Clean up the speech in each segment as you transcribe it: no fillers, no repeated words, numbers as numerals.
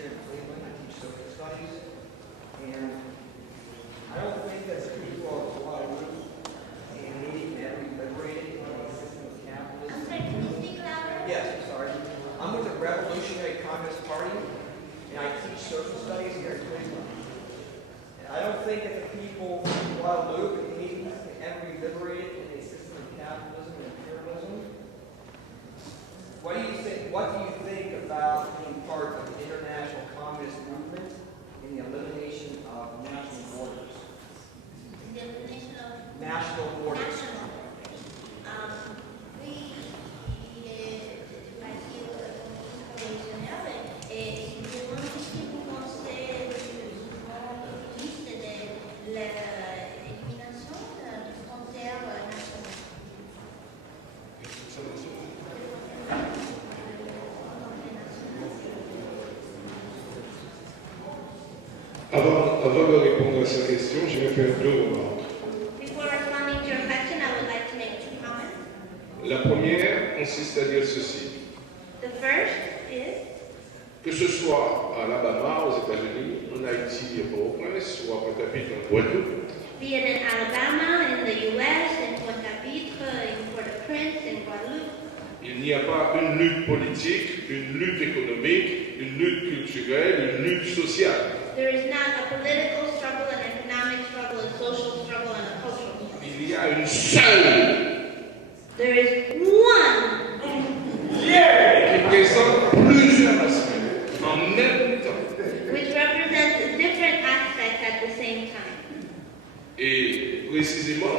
here in Cleveland. I teach social studies. And I don't think that the people of Guadeloupe and Haiti can ever be liberated from the system of capitalism. I'm sorry, can you speak louder? Yes, I'm sorry. I'm with the Revolutionary Communist Party, and I teach social studies here in Cleveland. And I don't think that the people of Guadeloupe and Haiti can ever be liberated in a system of capitalism and imperialism. What do you think about being part of the international communist movement and the elimination of national borders? The elimination of National borders. national. L'élimination des frontières nationales. Avant de répondre à sa question, je vais faire deux remarques. Before responding to your question, I would like to make two comments. La première consiste à dire ceci. The first is Que ce soit à l'Alabama, aux États-Unis, en Haïti, à Port-au-Prince, ou à Pointe-à-Pitre, en Guadeloupe, be it in Alabama, in the U.S., in Pointe-à-Pitre, in Port-au-Prince, in Guadeloupe, il n'y a pas une lutte politique, une lutte économique, une lutte culturelle, une lutte sociale. there is not a political struggle, an economic struggle, a social struggle, and a cultural struggle. Il y a une seule There is one qui présente plusieurs aspects en même temps. which represents different aspects at the same time. Et précisément,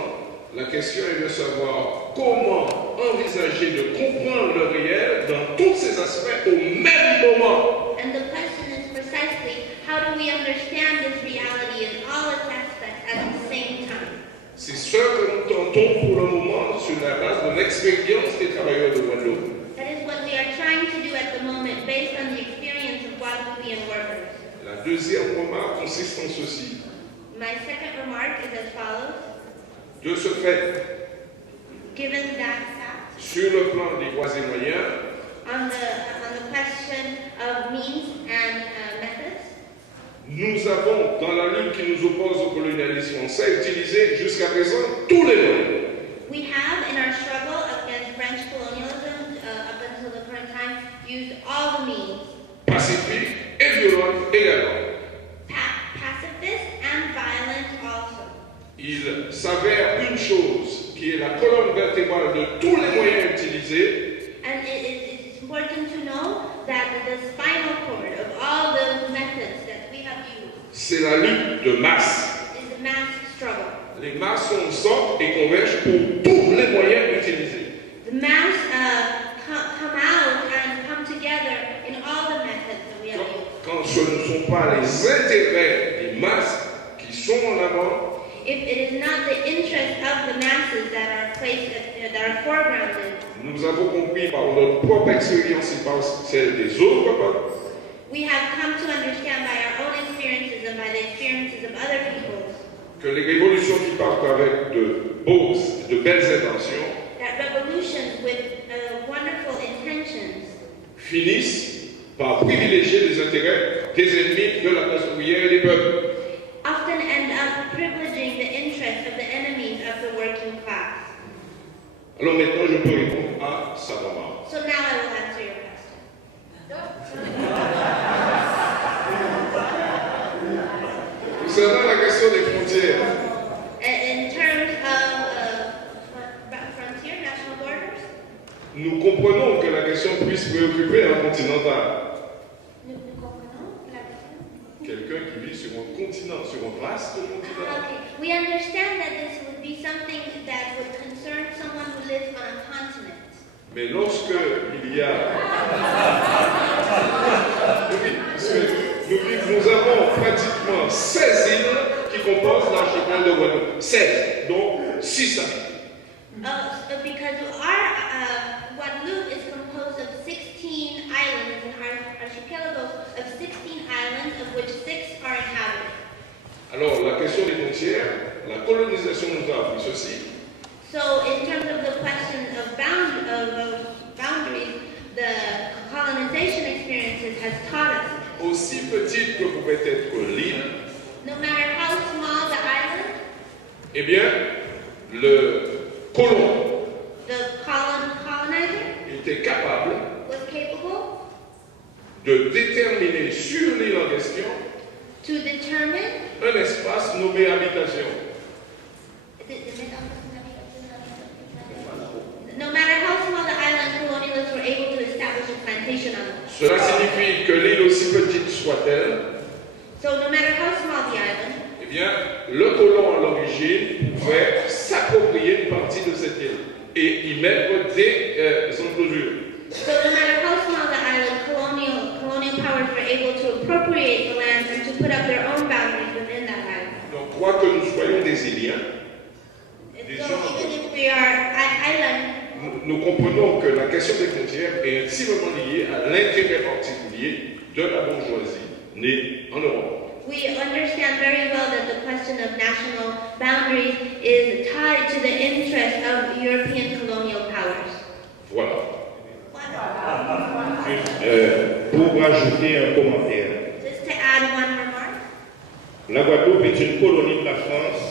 la question est de savoir comment envisager de comprendre le réel dans tous ces aspects au même moment. And the question is precisely, how do we understand this reality in all its aspects at the same time? C'est ce que nous tentons pour le moment sur la base de l'expérience des travailleurs de Guadeloupe. That is what we are trying to do at the moment based on the experience of Guadeloupean workers. La deuxième remarque consiste en ceci. My second remark is as follows. De ce fait, Given that fact, sur le plan des voies et moyens, on the question of means and methods, nous avons, dans la lutte qui nous oppose au colonialisme français, utilisé jusqu'à présent tous les moyens. we have in our struggle against French colonialism up until the current time used all the means, Pacifiques et violentes également. pacifist and violent also. Il s'avère une chose qui est la colonne vertébrale de tous les moyens utilisés, And it's important to know that the spinal cord of all those methods that we have used c'est la lutte de masse. is the mass struggle. Les masses sont ensemble et convergent pour tous les moyens utilisés. The mass come out and come together in all the methods that we have used. Quand ce ne sont pas les intérêts des masses qui sont en avant, If it is not the interest of the masses that are placed, that are foregrounded, nous avons compris par notre propre expérience et par celle des autres peuples we have come to understand by our own experiences and by the experiences of other peoples que les révolutions qui partent avec de belles intentions that revolutions with wonderful intentions finissent par privilégier les intérêts des ennemis de la classe ouvrière et des peuples. often end up privileging the interests of the enemies of the working class. Alors maintenant, je peux répondre à sa remarque. So now I will answer your question. Concernant la question des frontières, In terms of frontier, national borders, nous comprenons que la question puisse préoccuper un continental. nous comprenons la question. Quelqu'un qui vit sur un continent, sur un vaste continent. Okay, we understand that this would be something that would concern someone who lives on a continent. Mais lorsque il y a... Nous avons pratiquement 16 îles qui composent l'archipel de Guadeloupe. 16, donc 6 Because our Guadeloupe is composed of 16 islands, and our archipelago of 16 islands, of which 6 are inhabited. Alors, la question des frontières, la colonisation nous a appris ceci. So, in terms of the question of boundaries, the colonization experiences has taught us Au aussi petite que pouvait être l'île, no matter how small the island, eh bien, le colon the colonizer était capable was capable de déterminer sur l'île en question to determine un espace nommé habitation. no matter how small the island, colonialists were able to establish a plantation on it. Cela signifie que l'île, aussi petite soit-elle, So no matter how small the island, eh bien, le colon à l'origine pouvait s'approprier une partie de cette île et y mettre des enclosures. so no matter how small the island, colonial powers were able to appropriate the land and to put up their own boundaries within that island. Donc, quoi que nous soyons des îliens, So even if we are island, nous comprenons que la question des frontières est intimement liée à l'intérêt particulier de la bourgeoisie née en Europe. we understand very well that the question of national boundaries is tied to the interest of European colonial powers. Voilà. Pour rajouter un commentaire, Just to add one remark, la Guadeloupe est une colonie de la France.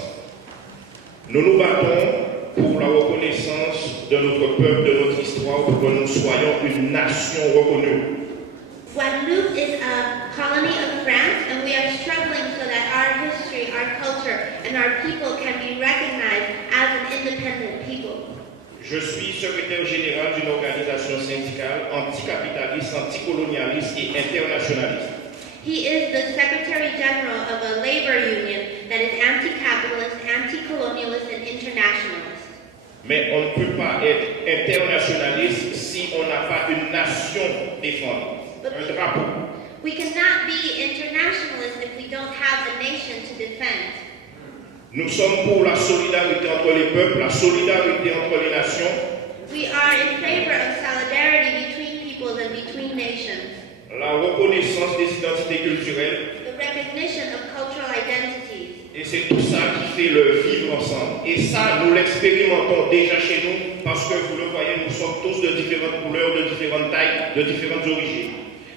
Nous nous battons pour la reconnaissance de notre peuple, de notre histoire, pour que nous soyons une nation reconnue. Guadeloupe is a colony of France, and we are struggling so that our history, our culture, and our people can be recognized as an independent people. Je suis secrétaire général d'une organisation syndicale anticapitaliste, anticolonialiste et internationaliste. He is the Secretary General of a labor union that is anti-capitalist, anti-colonialist, and internationalist. Mais on ne peut pas être internationaliste si on n'a pas une nation défendue, un drapeau. We cannot be internationalists if we don't have a nation to defend. Nous sommes pour la solidarité entre les peuples, la solidarité entre les nations. We are in favor of solidarity between peoples and between nations. La reconnaissance des identités culturelles, The recognition of cultural identities. et c'est tout ça qui fait le vivre ensemble. Et ça, nous l'expérimentons déjà chez nous, parce que vous le voyez, nous sommes tous de différentes couleurs, de différentes tailles, de différentes origines.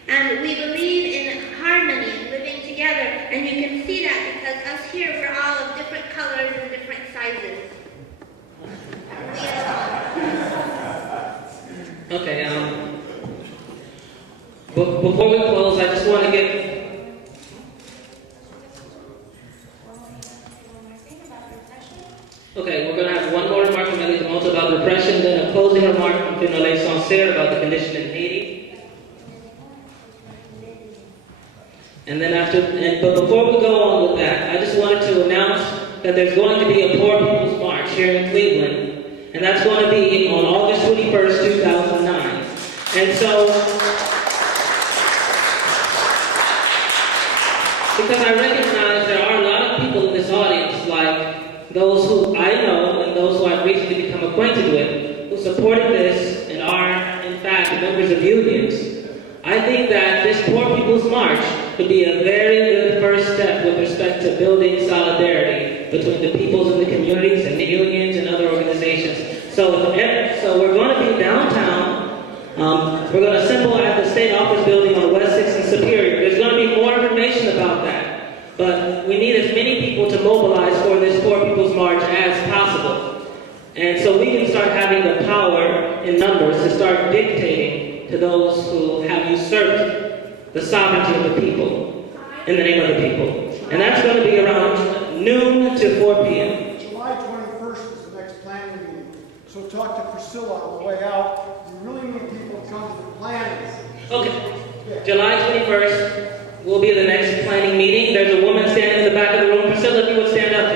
And we believe in harmony and living together, and you can see that because us here, we're all of different colors and different sizes. Okay, before we close, I just want to get... Okay, we're going to have one more remark from Ellie DeMonte about repression, then a closing remark from Finolay Sancerre about the condition in Haiti. And then but before we go on with that, I just wanted to announce that there's going to be a Poor People's March here in Cleveland, and that's going to be on August 21st, 2009. And so, because I recognize there are a lot of people in this audience, like those who I know and those who I've recently become acquainted with, who supported this and are, in fact, members of unions. I think that this Poor People's March would be a very good first step with respect to building solidarity between the peoples in the communities and the unions and other organizations. So we're going to be downtown. We're going to assemble at the state office building on West 6th and Superior. There's going to be more information about that. But we need as many people to mobilize for this Poor People's March as possible. And so we can start having the power in numbers to start dictating to those who have usurped the sovereignty of the people in the name of the people. And that's going to be around noon to 4 p.m. July 21st is the next planning meeting. So talk to Priscilla on the way out. You really need people to come to the planning. Okay. July 21st will be the next planning meeting. There's a woman standing in the back of the room. Priscilla, if you would stand up.